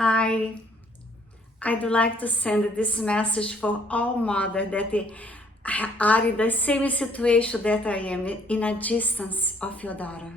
Hi, I'd like to send this message for all mothers that are in the same situation that I am, in a distance of your daughter.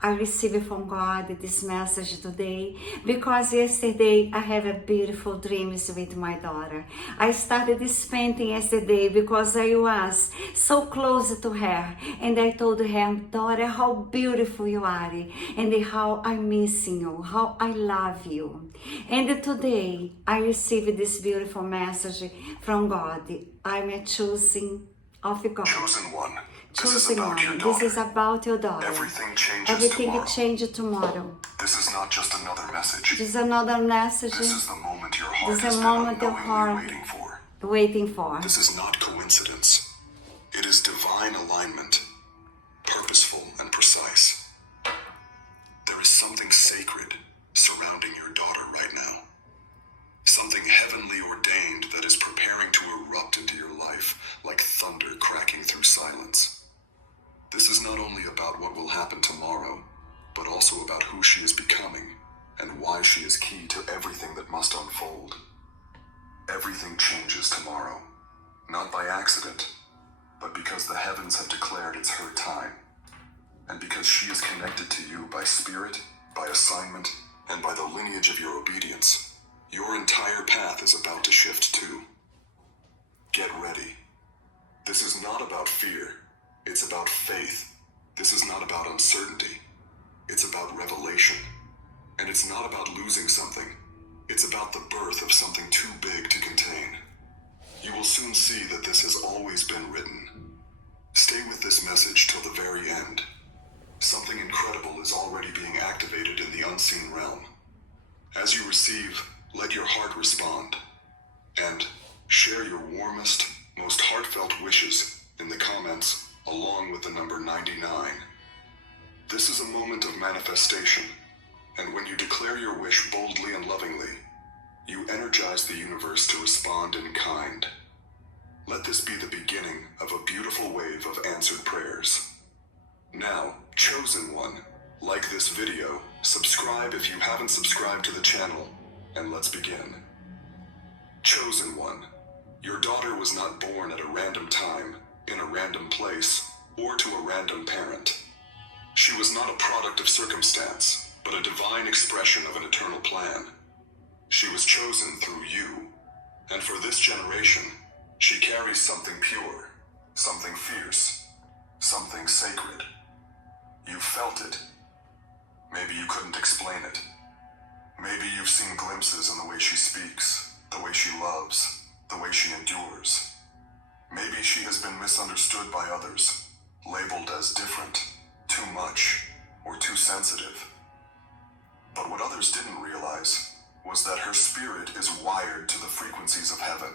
I received from God this message today because yesterday I have a beautiful dreams with my daughter. I started this painting yesterday because I was so close to her, and I told her, daughter, how beautiful you are, and how I'm missing you, how I love you. And today I received this beautiful message from God. I'm a choosing of God. Chosen one. Choosing one. This is about your daughter. Everything changes Everything tomorrow. changes tomorrow. This is not just another message. This is another message. This is the moment your heart This has is a been moment your unknowingly heart waiting for. waiting for. This is not coincidence. It is divine alignment, purposeful and precise. There is something sacred surrounding your daughter right now. Something heavenly ordained that is preparing to erupt into your life like thunder cracking through silence. This is not only about what will happen tomorrow, but also about who she is becoming and why she is key to everything that must unfold. Everything changes tomorrow, not by accident, but because the heavens have declared it's her time, and because she is connected to you by spirit, by assignment, and by the lineage of your obedience. Your entire path is about to shift too. Get ready. This is not about fear. It's about faith. This is not about uncertainty. It's about revelation. And it's not about losing something. It's about the birth of something too big to contain. You will soon see that this has always been written. Stay with this message till the very end. Something incredible is already being activated in the unseen realm. As you receive, let your heart respond. And share your warmest, most heartfelt wishes in the comments, along with the number 99. This is a moment of manifestation, and when you declare your wish boldly and lovingly, you energize the universe to respond in kind. Let this be the beginning of a beautiful wave of answered prayers. Now, chosen one, like this video, subscribe if you haven't subscribed to the channel, and let's begin. Chosen one, your daughter was not born at a random time, in a random place, or to a random parent. She was not a product of circumstance, but a divine expression of an eternal plan. She was chosen through you, and for this generation, she carries something pure, something fierce, something sacred. You felt it. Maybe you couldn't explain it. Maybe you've seen glimpses in the way she speaks, the way she loves, the way she endures. Maybe she has been misunderstood by others, labeled as different, too much, or too sensitive. But what others didn't realize was that her spirit is wired to the frequencies of heaven.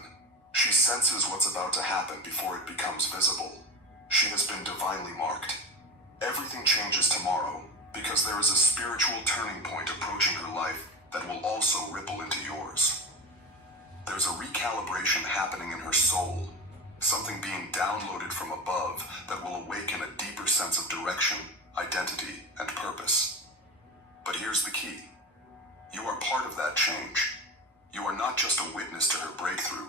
She senses what's about to happen before it becomes visible. She has been divinely marked. Everything changes tomorrow because there is a spiritual turning point approaching her life that will also ripple into yours. There's a recalibration happening in her soul, something being downloaded from above that will awaken a deeper sense of direction, identity, and purpose. But here's the key. You are part of that change. You are not just a witness to her breakthrough.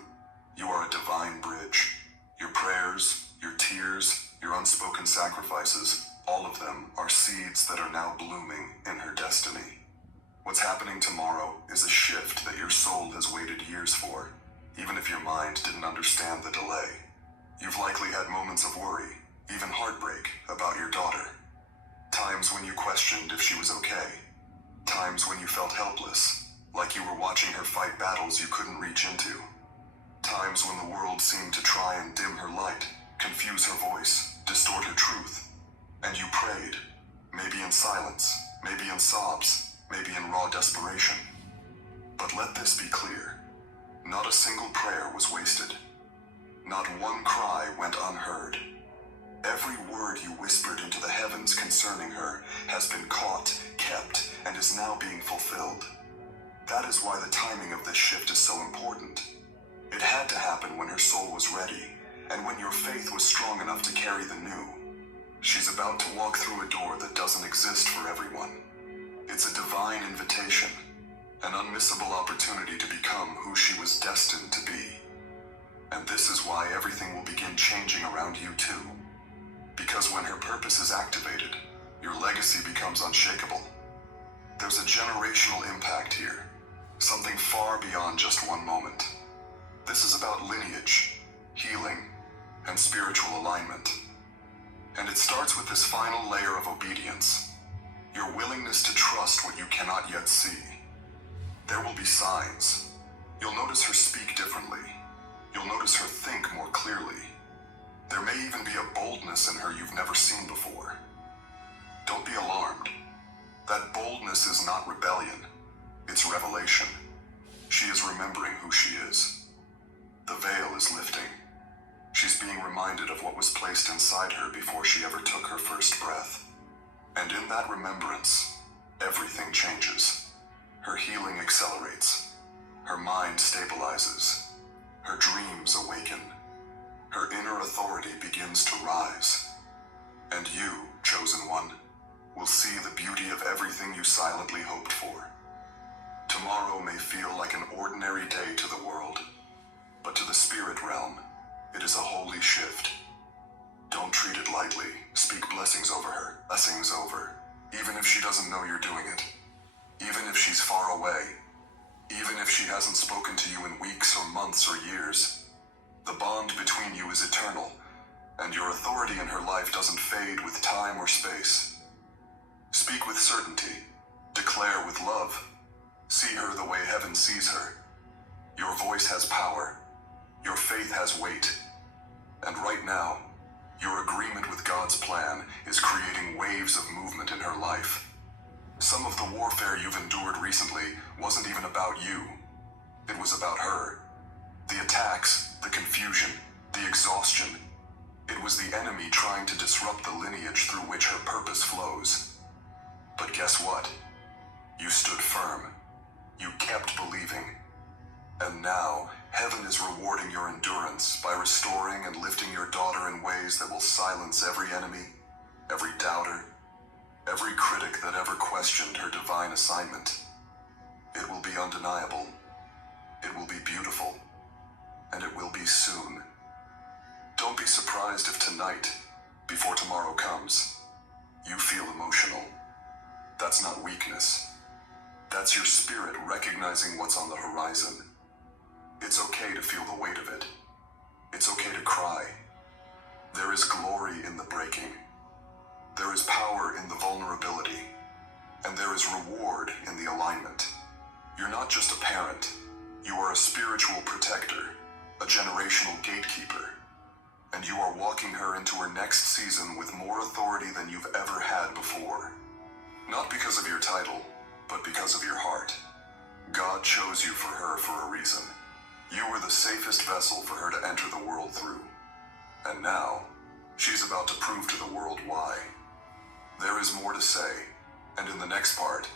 You are a divine bridge. Your prayers, your tears, your unspoken sacrifices, all of them are seeds that are now blooming in her destiny. What's happening tomorrow is a shift that your soul has waited years for, even if your mind didn't understand the delay. You've likely had moments of worry, even heartbreak, about your daughter. Times when you questioned if she was okay. Times when you felt helpless, like you were watching her fight battles you couldn't reach into. Times when the world seemed to try and dim her light, confuse her voice, distort her truth. And you prayed, maybe in silence, maybe in sobs, maybe in raw desperation. But let this be clear. Not a single prayer was wasted. Not one cry went unheard. Every word you whispered into the heavens concerning her has been caught, kept, and is now being fulfilled. That is why the timing of this shift is so important. It had to happen when her soul was ready, and when your faith was strong enough to carry the new. She's about to walk through a door that doesn't exist for everyone. It's a divine invitation, an unmissable opportunity to become who she was destined to be. And this is why everything will begin changing around you too. Because when her purpose is activated, your legacy becomes unshakable. There's a generational impact here, something far beyond just one moment. This is about lineage, healing, and spiritual alignment. And it starts with this final layer of obedience, your willingness to trust what you cannot yet see. There will be signs. You'll notice her speak differently. You'll notice her think more clearly. There may even be a boldness in her you've never seen before. Don't be alarmed. That boldness is not rebellion. It's revelation. She is remembering who she is. The veil is lifting. She's being reminded of what was placed inside her before she ever took her first breath. And in that remembrance, everything changes. Her healing accelerates. Her mind stabilizes. Her dreams awaken. Her inner authority begins to rise. And you, chosen one, will see the beauty of everything you silently hoped for. Tomorrow may feel like an ordinary day to the world, but to the spirit realm, it is a holy shift. Don't treat it lightly. Speak blessings over her, blessings over, even if she doesn't know you're doing it. Even if she's far away. Even if she hasn't spoken to you in weeks or months or years. The bond between you is eternal, and your authority in her life doesn't fade with time or space. Speak with certainty. Declare with love. See her the way heaven sees her. Your voice has power. Your faith has weight. And right now, your agreement with God's plan is creating waves of movement in her life. Some of the warfare you've endured recently wasn't even about you. It was about her. The attacks, the confusion, the exhaustion. It was the enemy trying to disrupt the lineage through which her purpose flows. But guess what? You stood firm. You kept believing. And now, heaven is rewarding your endurance by restoring and lifting your daughter in ways that will silence every enemy, every doubter, every critic that ever questioned her divine assignment. It will be undeniable. It will be beautiful. And it will be soon. Don't be surprised if tonight, before tomorrow comes, you feel emotional. That's not weakness. That's your spirit recognizing what's on the horizon. It's okay to feel the weight of it. It's okay to cry. There is glory in the breaking. There is power in the vulnerability. And there is reward in the alignment. You're not just a parent. You are a spiritual protector, a generational gatekeeper. And you are walking her into her next season with more authority than you've ever had before. Not because of your title, but because of your heart. God chose you for her for a reason. You were the safest vessel for her to enter the world through. And now, she's about to prove to the world why. There is more to say, and in the next part,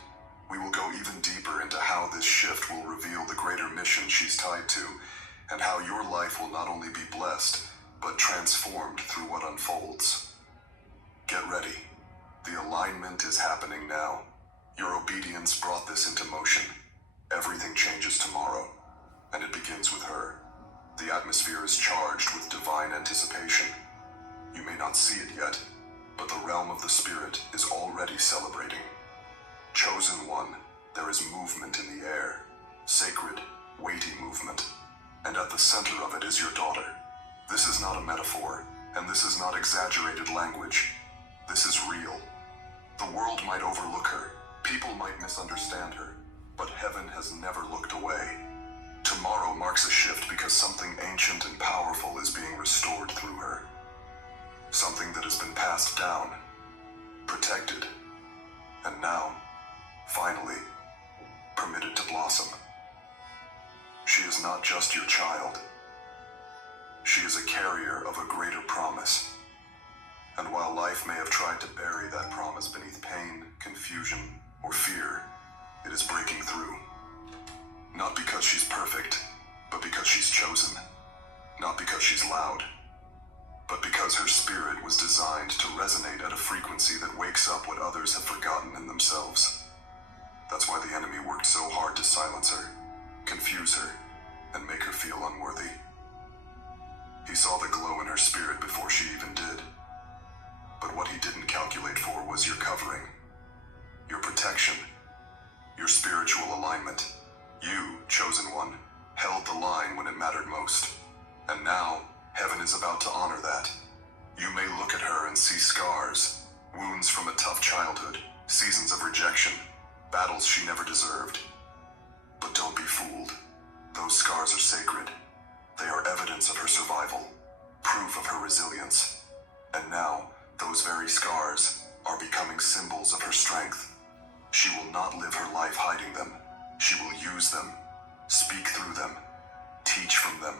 we will go even deeper into how this shift will reveal the greater mission she's tied to, and how your life will not only be blessed, but transformed through what unfolds. Get ready. The alignment is happening now. Your obedience brought this into motion. Everything changes tomorrow, and it begins with her. The atmosphere is charged with divine anticipation. You may not see it yet, but the realm of the spirit is already celebrating. Chosen one, there is movement in the air. Sacred, weighty movement. And at the center of it is your daughter. This is not a metaphor, and this is not exaggerated language. This is real. The world might overlook her. People might misunderstand her, but heaven has never looked away. Tomorrow marks a shift because something ancient and powerful is being restored through her. Something that has been passed down, protected, and now, finally, permitted to blossom. She is not just your child. She is a carrier of a greater promise. And while life may have tried to bury that promise beneath pain, confusion, or fear, it is breaking through. Not because she's perfect, but because she's chosen. Not because she's loud, but because her spirit was designed to resonate at a frequency that wakes up what others have forgotten in themselves. That's why the enemy worked so hard to silence her, confuse her, and make her feel unworthy. He saw the glow in her spirit before she even did. But what he didn't calculate for was your covering, your protection, your spiritual alignment. You, chosen one, held the line when it mattered most. And now, heaven is about to honor that. You may look at her and see scars, wounds from a tough childhood, seasons of rejection, battles she never deserved. But don't be fooled. Those scars are sacred. They are evidence of her survival, proof of her resilience. And now, those very scars are becoming symbols of her strength. She will not live her life hiding them. She will use them, speak through them, teach from them.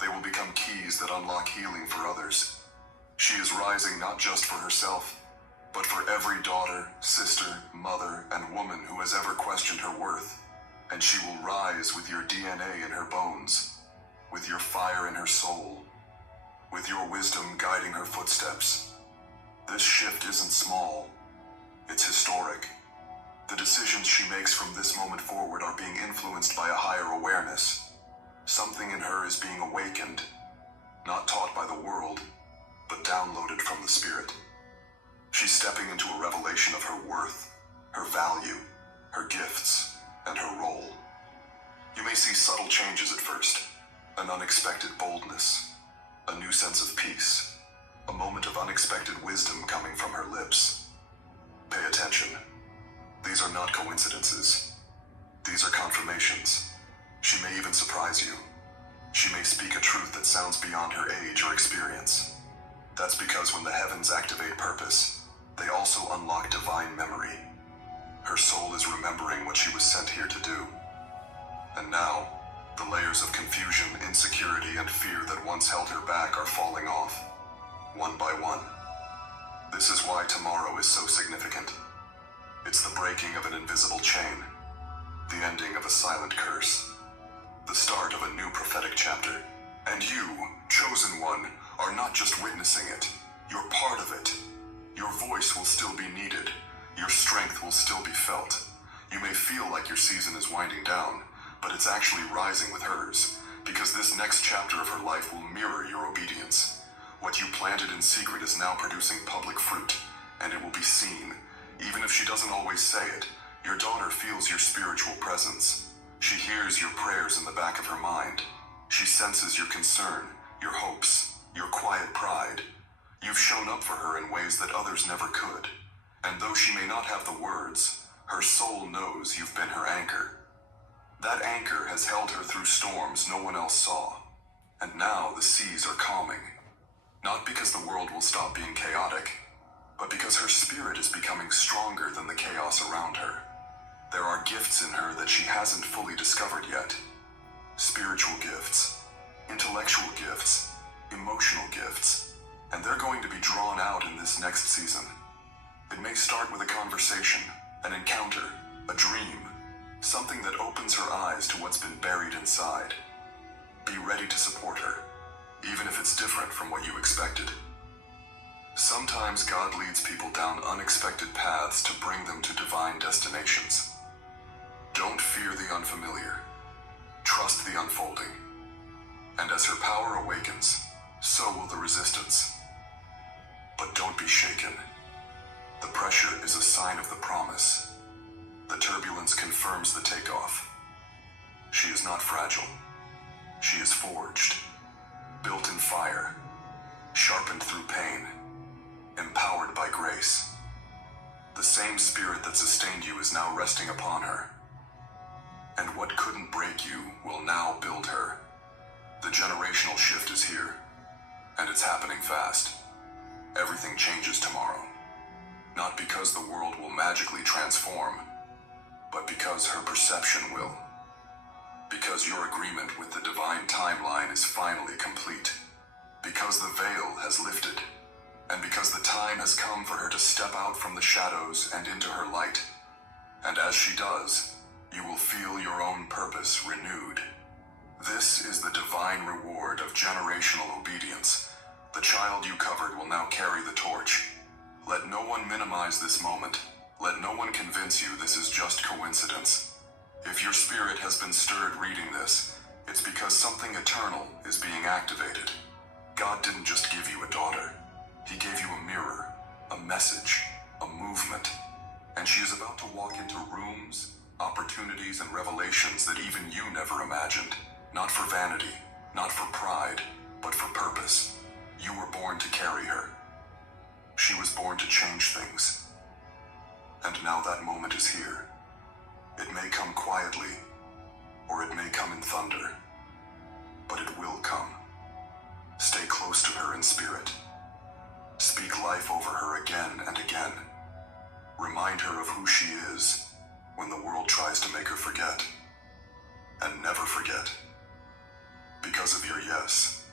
They will become keys that unlock healing for others. She is rising not just for herself, but for every daughter, sister, mother, and woman who has ever questioned her worth. And she will rise with your DNA in her bones, with your fire in her soul, with your wisdom guiding her footsteps. This shift isn't small, it's historic. The decisions she makes from this moment forward are being influenced by a higher awareness. Something in her is being awakened, not taught by the world, but downloaded from the Spirit. She's stepping into a revelation of her worth, her value, her gifts, and her role. You may see subtle changes at first, an unexpected boldness, a new sense of peace, a moment of unexpected wisdom coming from her lips. Pay attention. These are not coincidences. These are confirmations. She may even surprise you. She may speak a truth that sounds beyond her age or experience. That's because when the heavens activate purpose, they also unlock divine memory. Her soul is remembering what she was sent here to do. And now, the layers of confusion, insecurity, and fear that once held her back are falling off, one by one. This is why tomorrow is so significant. It's the breaking of an invisible chain, the ending of a silent curse, the start of a new prophetic chapter. And you, chosen one, are not just witnessing it, you're part of it. Your voice will still be needed, your strength will still be felt. You may feel like your season is winding down, but it's actually rising with hers, because this next chapter of her life will mirror your obedience. What you planted in secret is now producing public fruit, and it will be seen. Even if she doesn't always say it, your daughter feels your spiritual presence. She hears your prayers in the back of her mind. She senses your concern, your hopes, your quiet pride. You've shown up for her in ways that others never could. And though she may not have the words, her soul knows you've been her anchor. That anchor has held her through storms no one else saw. And now the seas are calming. Not because the world will stop being chaotic, but because her spirit is becoming stronger than the chaos around her. There are gifts in her that she hasn't fully discovered yet. Spiritual gifts, intellectual gifts, emotional gifts, and they're going to be drawn out in this next season. It may start with a conversation, an encounter, a dream, something that opens her eyes to what's been buried inside. Be ready to support her, even if it's different from what you expected. Sometimes God leads people down unexpected paths to bring them to divine destinations. Don't fear the unfamiliar. Trust the unfolding. And as her power awakens, so will the resistance. But don't be shaken. The pressure is a sign of the promise. The turbulence confirms the takeoff. She is not fragile. She is forged, built in fire, sharpened through pain, empowered by grace. The same spirit that sustained you is now resting upon her. And what couldn't break you will now build her. The generational shift is here, and it's happening fast. Everything changes tomorrow. Not because the world will magically transform, but because her perception will. Because your agreement with the divine timeline is finally complete. Because the veil has lifted. And because the time has come for her to step out from the shadows and into her light. And as she does, you will feel your own purpose renewed. This is the divine reward of generational obedience. The child you covered will now carry the torch. Let no one minimize this moment. Let no one convince you this is just coincidence. If your spirit has been stirred reading this, it's because something eternal is being activated. God didn't just give you a daughter. He gave you a mirror, a message, a movement. And she is about to walk into rooms, opportunities, and revelations that even you never imagined. Not for vanity, not for pride, but for purpose. You were born to carry her. She was born to change things. And now that moment is here. It may come quietly, or it may come in thunder, but it will come. Stay close to her in spirit. Speak life over her again and again. Remind her of who she is when the world tries to make her forget. And never forget. Because of your yes,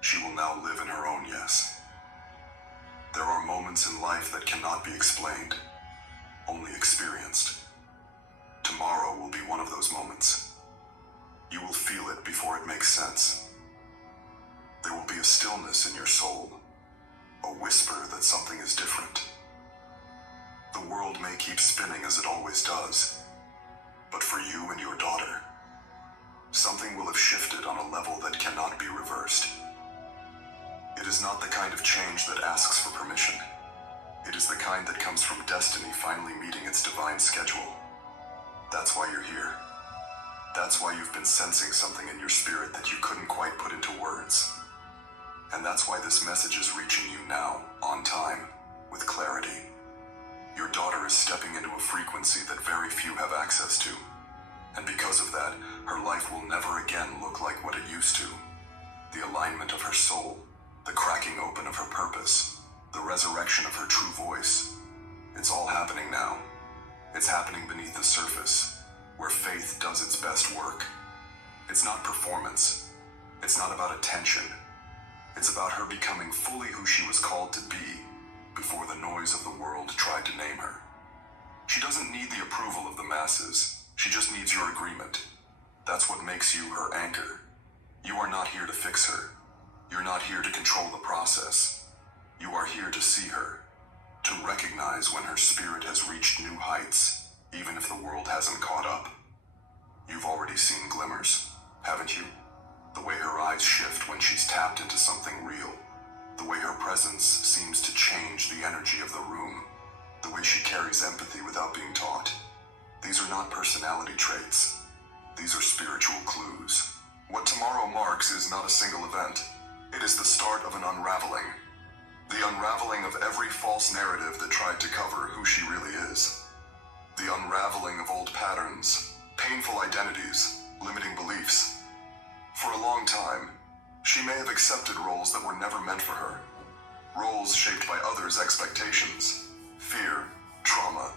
she will now live in her own yes. There are moments in life that cannot be explained, only experienced. Tomorrow will be one of those moments. You will feel it before it makes sense. There will be a stillness in your soul, a whisper that something is different. The world may keep spinning as it always does, but for you and your daughter, something will have shifted on a level that cannot be reversed. It is not the kind of change that asks for permission. It is the kind that comes from destiny finally meeting its divine schedule. That's why you're here. That's why you've been sensing something in your spirit that you couldn't quite put into words. And that's why this message is reaching you now, on time, with clarity. Your daughter is stepping into a frequency that very few have access to. And because of that, her life will never again look like what it used to. The alignment of her soul, the cracking open of her purpose, the resurrection of her true voice. It's all happening now. It's happening beneath the surface, where faith does its best work. It's not performance. It's not about attention. It's about her becoming fully who she was called to be before the noise of the world tried to name her. She doesn't need the approval of the masses. She just needs your agreement. That's what makes you her anchor. You are not here to fix her. You're not here to control the process. You are here to see her, to recognize when her spirit has reached new heights, even if the world hasn't caught up. You've already seen glimmers, haven't you? The way her eyes shift when she's tapped into something real. The way her presence seems to change the energy of the room. The way she carries empathy without being taught. These are not personality traits. These are spiritual clues. What tomorrow marks is not a single event. It is the start of an unraveling. The unraveling of every false narrative that tried to cover who she really is. The unraveling of old patterns, painful identities, limiting beliefs. For a long time, she may have accepted roles that were never meant for her. Roles shaped by others' expectations, fear, trauma,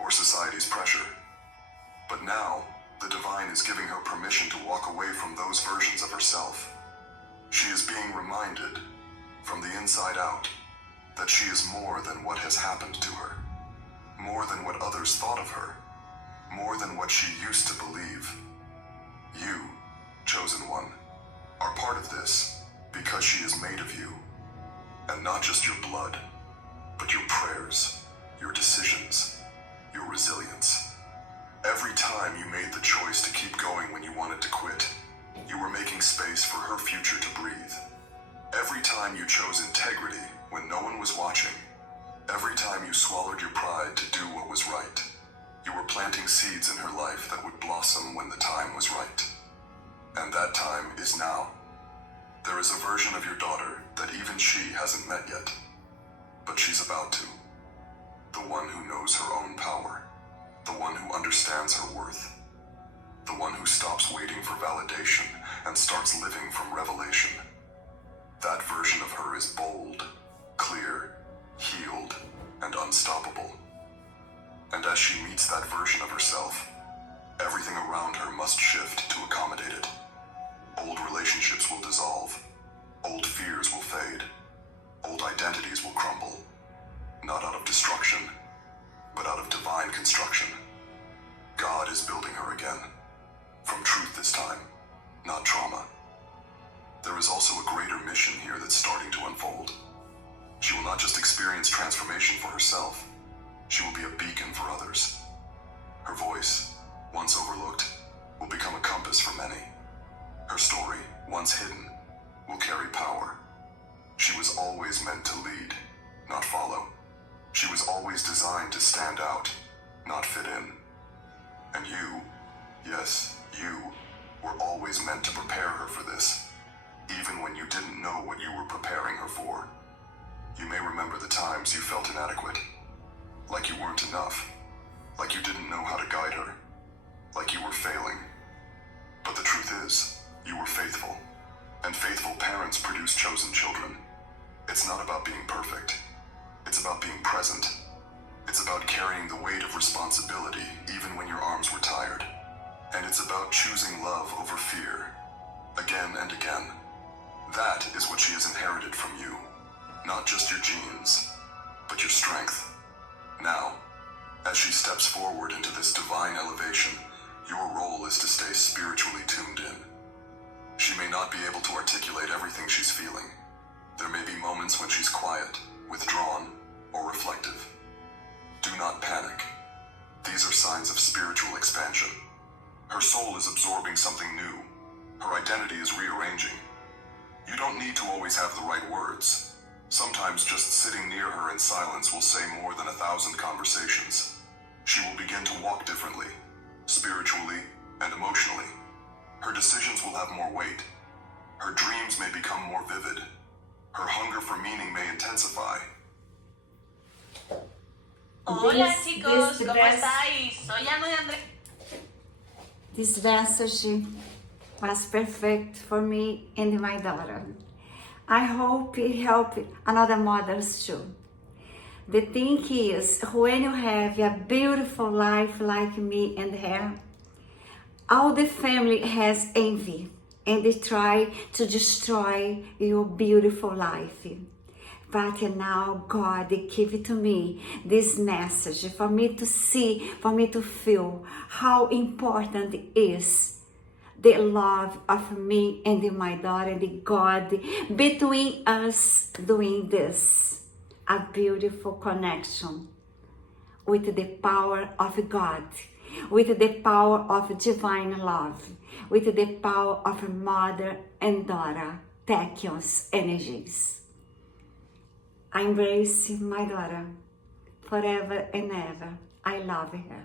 or society's pressure. But now, the divine is giving her permission to walk away from those versions of herself. She is being reminded, from the inside out, that she is more than what has happened to her. More than what others thought of her. More than what she used to believe. You, chosen one, are part of this because she is made of you. And not just your blood, but your prayers, your decisions, your resilience. Every time you made the choice to keep going when you wanted to quit, you were making space for her future to breathe. Every time you chose integrity when no one was watching, every time you swallowed your pride to do what was right, you were planting seeds in her life that would blossom when the time was right. And that time is now. There is a version of your daughter that even she hasn't met yet, but she's about to. The one who knows her own power, the one who understands her worth, the one who stops waiting for validation and starts living from revelation. That version of her is bold, clear, healed, and unstoppable. And as she meets that version of herself, everything around her must shift to accommodate it. Old relationships will dissolve. Old fears will fade. Old identities will crumble. Not out of destruction, but out of divine construction. God is building her again. From truth this time, not trauma. There is also a greater mission here that's starting to unfold. She will not just experience transformation for herself. she will be a beacon for others. Her voice, once overlooked, will become a compass for many. Her story, once hidden, will carry power. She was always meant to lead, not follow. She was always designed to stand out, not fit in. And you, yes, you, were always meant to prepare her for this, even when you didn't know what you were preparing her for. You may remember the times you felt inadequate, like you weren't enough, like you didn't know how to guide her, like you were failing. But the truth is, you were faithful, and faithful parents produce chosen children. It's not about being perfect. It's about being present. It's about carrying the weight of responsibility even when your arms were tired. And it's about choosing love over fear, again and again. That is what she has inherited from you. Not just your genes, but your strength. Now, as she steps forward into this divine elevation, your role is to stay spiritually tuned in. She may not be able to articulate everything she's feeling. There may be moments when she's quiet, withdrawn, or reflective. Do not panic. These are signs of spiritual expansion. Her soul is absorbing something new. Her identity is rearranging. You don't need to always have the right words. Sometimes just sitting near her in silence will say more than 1,000 conversations. She will begin to walk differently, spiritually and emotionally. Her decisions will have more weight. Her dreams may become more vivid. Her hunger for meaning may intensify. Hola chicos, ¿cómo estáis? Soy Ana y André. This message was perfect for me and my daughter. I hope it helped another mothers too. The thing is, when you have a beautiful life like me and her, all the family has envy and they try to destroy your beautiful life. But now God gave to me this message for me to see, for me to feel how important it is the love of me and my daughter and God between us doing this. A beautiful connection with the power of God, with the power of divine love, with the power of mother and daughter, Taquions energies. I embrace my daughter forever and ever. I love her.